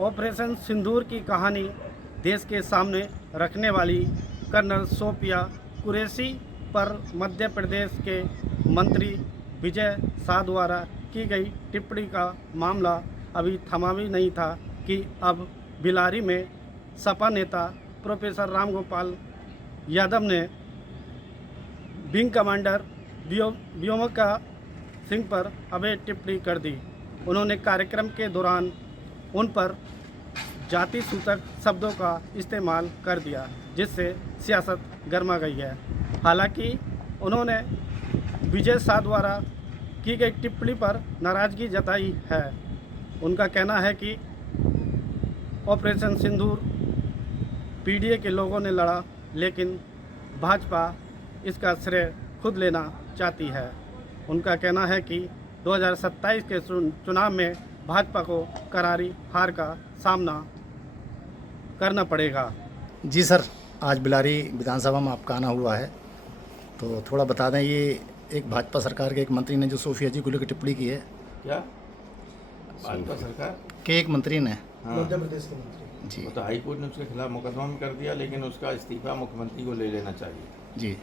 Operation सिंदूर की कहानी देश के सामने रखने वाली कर्नल सोफिया कुरैशी पर मध्य प्रदेश के मंत्री विजय शाह द्वारा की गई टिप्पणी का मामला अभी थमा भी नहीं था कि अब बिलारी में सपा नेता प्रोफेसर रामगोपाल यादव ने विंग कमांडर व्योमिका सिंह पर अवैध टिप्पणी कर दी। उन्होंने कार्यक्रम के दौरान उन पर जाति सूचक शब्दों का इस्तेमाल कर दिया, जिससे सियासत गर्मा गई है। हालांकि उन्होंने विजय शाह द्वारा की गई टिप्पणी पर नाराज़गी जताई है। उनका कहना है कि ऑपरेशन सिंदूर पीडीए के लोगों ने लड़ा, लेकिन भाजपा इसका श्रेय खुद लेना चाहती है। उनका कहना है कि 2027 के चुनाव में भाजपा को करारी हार का सामना करना पड़ेगा। जी सर, आज बिलारी विधानसभा में आपका आना हुआ है, तो थोड़ा बता दें, ये एक भाजपा सरकार के एक मंत्री ने जो सोफिया जी को लेकर टिप्पणी की है। क्या भाजपा सरकार के एक मंत्री ने? मध्य प्रदेश के मंत्री जी। वो तो हाई कोर्ट ने उसके खिलाफ मुकदमा भी कर दिया, लेकिन उसका इस्तीफा मुख्यमंत्री को ले लेना चाहिए जी,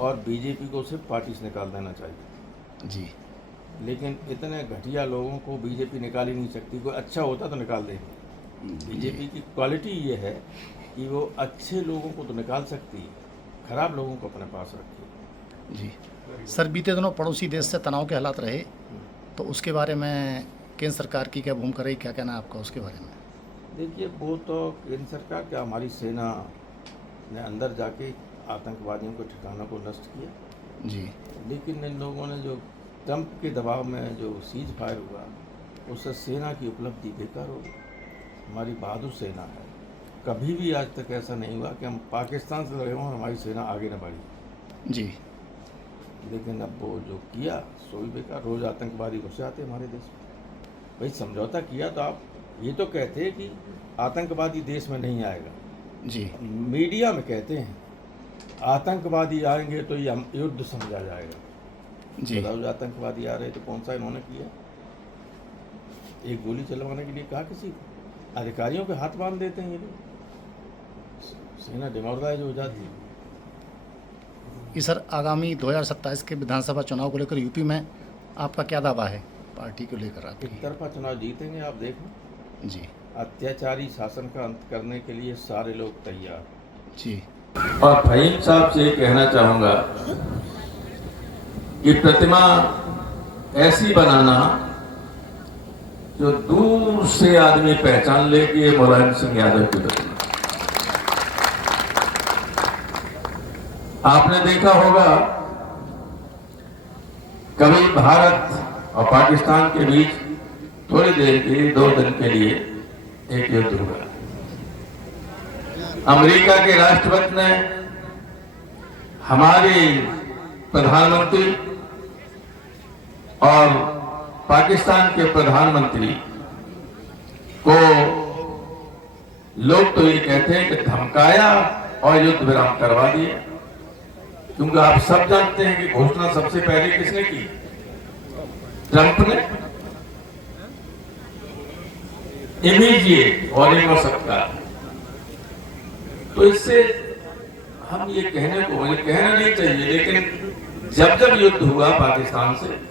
और बीजेपी को सिर्फ पार्टी से निकाल देना चाहिए जी। लेकिन इतने घटिया लोगों को बीजेपी निकाल ही नहीं सकती। कोई अच्छा होता तो निकाल देगी। बीजेपी की क्वालिटी ये है कि वो अच्छे लोगों को तो निकाल सकती है, खराब लोगों को अपने पास रखती है। जी सर, बीते दिनों पड़ोसी देश से तनाव के हालात रहे, तो उसके बारे में केंद्र सरकार की क्या भूमिका रही, क्या कहना है आपका उसके बारे में? देखिए, वो तो केंद्र सरकार क्या, हमारी सेना ने अंदर जाके आतंकवादियों के ठिकानों को नष्ट किया जी, लेकिन इन लोगों ने जो ट्रंप के दबाव में जो सीज फायर हुआ, उससे सेना की उपलब्धि बेकार हो गई। हमारी बहादुर सेना है, कभी भी आज तक ऐसा नहीं हुआ कि हम पाकिस्तान से लड़े हों और हमारी सेना आगे न बढ़ी। जी। लेकिन अब वो जो किया सो भी बेकार। रोज़ आतंकवादी घुस आते हमारे देश में। भाई समझौता किया तो आप ये तो कहते हैं कि आतंकवादी देश में नहीं आएगा। जी, मीडिया में कहते हैं आतंकवादी आएंगे तो ये युद्ध समझा जाएगा। जी। रोज आतंकवादी आ रहे तो कौन सा इन्होंने किया? एक गोली चलवाने के लिए कहा किसी को? अधिकारियों के हाथ बांध देते हैं ये लोग, सेना डिमोरलाइज हो जाती है। ये सर, आगामी 2027 के विधानसभा चुनाव को लेकर यूपी में आपका क्या दावा है पार्टी को लेकर? आप एक तरफा चुनाव जीतेंगे, आप देखें। जी, अत्याचारी शासन का अंत करने के लिए सारे लोग तैयार। जी। और फहीम साहब से कहना चाहूँगा कि प्रतिमा ऐसी बनाना जो दूर से आदमी पहचान ले कि ये मुलायम सिंह यादव की प्रतिमा। आपने देखा होगा कभी भारत और पाकिस्तान के बीच थोड़ी देर के लिए, 2 दिन के लिए एक युद्ध हुआ। अमेरिका के राष्ट्रपति ने हमारे प्रधानमंत्री और पाकिस्तान के प्रधानमंत्री को, लोग तो ये कहते हैं कि धमकाया और युद्ध विराम करवा दिए, क्योंकि आप सब जानते हैं कि घोषणा सबसे पहले किसने की? ट्रंप ने। इमीडिएट वॉर्निंग हो सकता है। तो इससे हम ये कहने को, मुझे कहना नहीं चाहिए, लेकिन जब जब युद्ध हुआ पाकिस्तान से,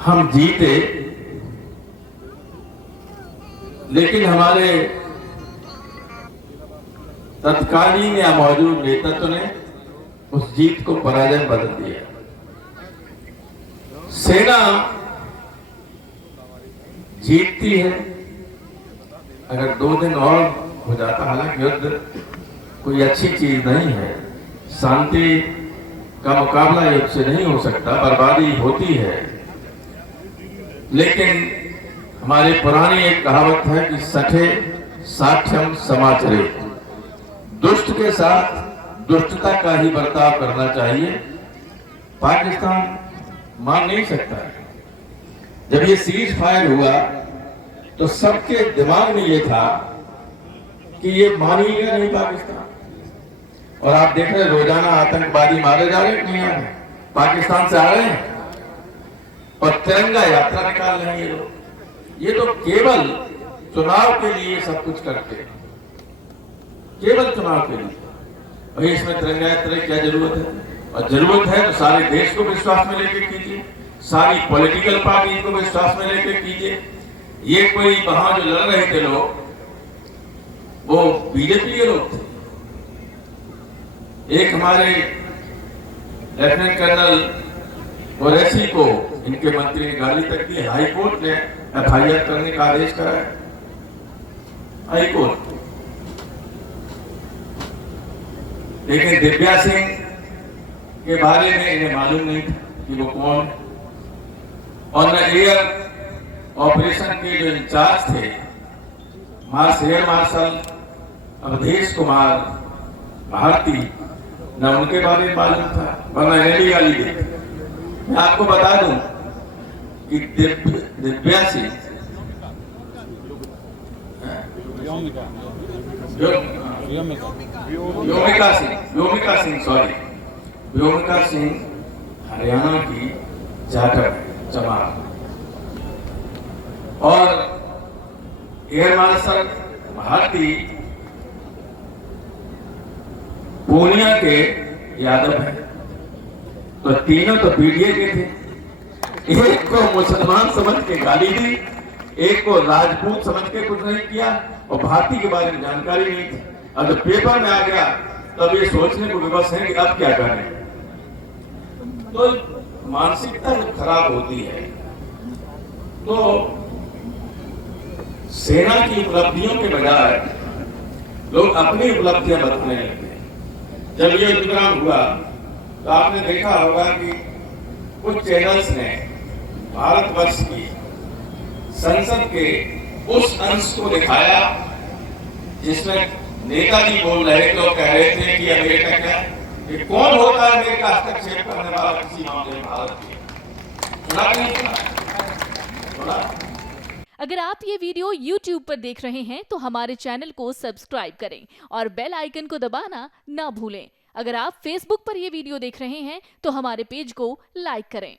हम जीते, लेकिन हमारे तत्कालीन या मौजूद नेतृत्व ने उस जीत को पराजय में बदल दिया। सेना जीतती है अगर 2 दिन और हो जाता। हालांकि युद्ध कोई अच्छी चीज नहीं है, शांति का मुकाबला युद्ध से नहीं हो सकता, बर्बादी होती है। लेकिन हमारी पुरानी एक कहावत है कि सठे साठ्यम समाचरे, दुष्ट के साथ दुष्टता का ही बर्ताव करना चाहिए। पाकिस्तान मान नहीं सकता है। जब ये सीज फायर हुआ तो सबके दिमाग में ये था कि ये मानेगा नहीं पाकिस्तान। और आप देख रहे हैं रोजाना आतंकवादी मारे जा रहे हैं दुनिया में, पाकिस्तान से आ रहे हैं और तिरंगा यात्रा निकाल रहे हैं ये लोग। ये तो केवल चुनाव के लिए सब कुछ करते हैं, केवल चुनाव के लिए। भाई इसमें तिरंगा यात्रा की क्या जरूरत है? और जरूरत है तो सारे देश को विश्वास में लेकर कीजिए, सारी पॉलिटिकल पार्टी को विश्वास में लेकर कीजिए। ये कोई वहां जो लड़ रहे थे लोग, वो बीजेपी के लोग थे। एक हमारे लेफ्टिनेंट कर्नल कुरैशी को इनके मंत्री ने गाली तक दी, हाई कोर्ट ने एफआईआर करने का आदेश कराया, हाई कोर्ट। लेकिन दिव्या सिंह के बारे में इन्हें मालूम नहीं था कि वो कौन है, और न एयर ऑपरेशन के जो इंचार्ज थे एयर मार्शल अवधेश कुमार भारती, न उनके बारे में मालूम था, वरना इन्हें भी गाली दी। मैं आपको बता दूं कि दिव्या सिंह व्योमिका सिंह हरियाणा की जाटव जमात, और एयर मार्शल भारती पूर्णिया के यादव हैं। तो तीनों तो पीडीए के थे। एक को मुसलमान समझ के गाली दी, एक को राजपूत समझ के कुछ नहीं किया, और भारती के बारे में जानकारी नहीं थी। अब जब पेपर में आ गया तब ये सोचने को विवश है कि अब क्या करें। तो मानसिकता जब खराब होती है तो सेना की उपलब्धियों के बजाय लोग अपनी उपलब्धियां बताने लगते हैं। जब ये युद्धकांड हुआ तो आपने देखा होगा कि कुछ चैनल्स ने भारतवर्ष की संसद के उस अंश को दिखाया जिसमें नेताजी बोल रहे थे और कह रहे थे कि अमेरिका क्या है, ये कौन होता है अमेरिका हस्तक्षेप करने वाला किसी मामले में भारत के। अगर आप ये वीडियो YouTube पर देख रहे हैं तो हमारे चैनल को सब्सक्राइब करें और बेल आइकन को दबाना ना भूलें। अगर आप Facebook पर ये वीडियो देख रहे हैं तो हमारे पेज को लाइक करें।